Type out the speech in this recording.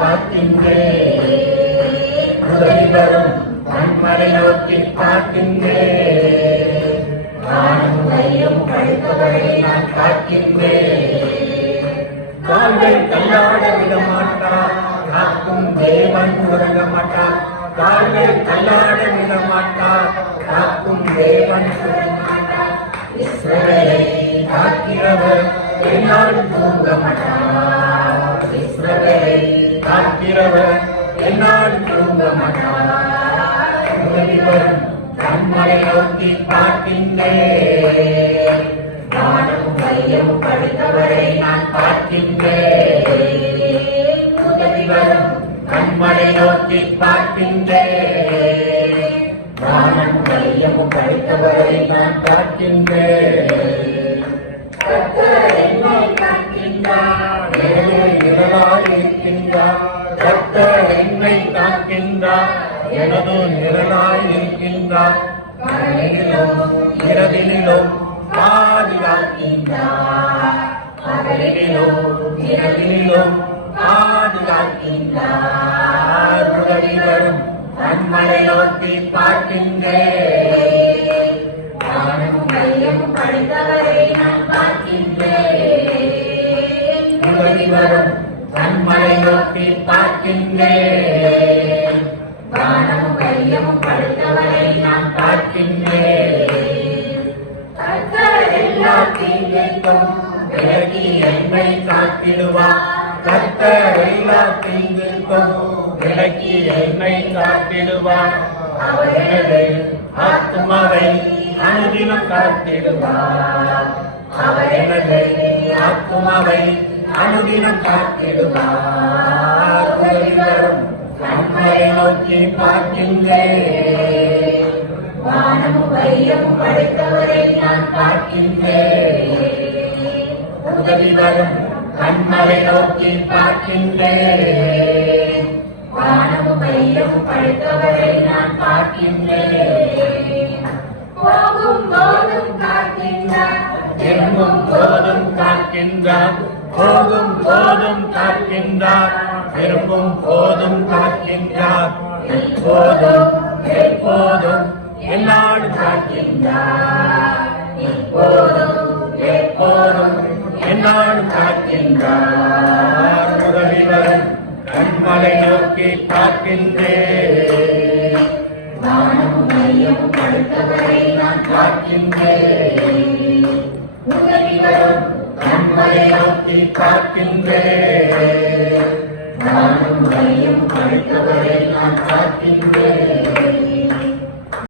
பார்க்கின்றேன். உதவி வரும் கண்மலை நோக்கி பார்க்கின்றேன். நானும் கையும் படுத்தவரை நான் பார்க்கின்றேன். கால்கள் தள்ளாட விட மாட்டார், காக்கும் தேவன் உறங்க மாட்டார். கால்கள் தள்ளாட விட மாட்டார், காக்கும் தேவன் உறங்க மாட்டார். இஸ்ரவேலை காக்கிறவர் என்னாலும் தூங்க மாட்டார். இஸ்ரவேலை காக்கிறவர் என்னாலும் தூங்க மாட்டார். உதவி வரும் கண்மலை நோக்கி பார்க்கின்றேன். நானும் கையும் படுத்தவரை நான் பார்க்கின்றேன். உதவி வரும் கண்மலை நோக்கி பார்க்கின்றேன். நானும் கையும் படுத்தவரை நான் பார்க்கின்றேன். கர்த்தர் என்னை காக்கின்றார், எனது நிழலாய் இருக்கின்றார். கர்த்தர் என்னை காக்கின்றார், எனது நிழலாய் இருக்கின்றார். பகலிலும் இரவிலும் பாதுகாக்கின்றார். பகலிலும் இரவிலும் பாதுகாக்கின்றார். உதவி வரும் கண்மலை நோக்கி பார்க்கின்றேன். நானும் கையும் படுத்தவரை நான் பார்க்கின்றேன். உதவி வரும் கண்மலை நோக்கி பார்க்கின்றேன். நானும் கையும் படுத்தவரை நான் பார்க்கின்றேன். கர்த்தர் எல்லா தீங்கிற்கும் விலகி என்னை காத்திடுவார். கர்த்தர் எல்லா தீங்கிற்கும் விலகி என்னை காத்திடுவார். அவர் எனது ஆத்துமாவை அனுதினம் காத்திடுவார். அவர் எனது ஆத்துமாவை அனுதினம் காத்திடுவார். உதவி வரும் கண்மலை நோக்கி பார்க்கின்றேன். வானமும் வையமும் படைத்தவரை நான் பார்க்கின்றேன். உதவி வரும் கண்மலை நோக்கி பார்க்கின்றேன். வானமும் வையமும் படைத்தவரை நான் பார்க்கின்றேன். போகும் போதும் காக்கின்றார், திரும்பும் போதும் காக்கின்றார். போகும் போதும் காக்கின்றார், திரும்பும் போதும் காக்கின்றார். இப்போதும் எப்போதும் என்னாலும் காக்கின்றார். இப்போதும் எப்போதும் என்னாலும் காக்கின்றார். உதவி வரும் கண்மலை நோக்கி பார்க்கின்றேன். நானும் மையம் படுத்தவரை நான் பார்க்கின்றேன். உதவி வரும் கண்மலை நோக்கி பார்க்கின்றேன். நானும் மையம் படுத்தவரை நான் பார்க்கின்றேன்.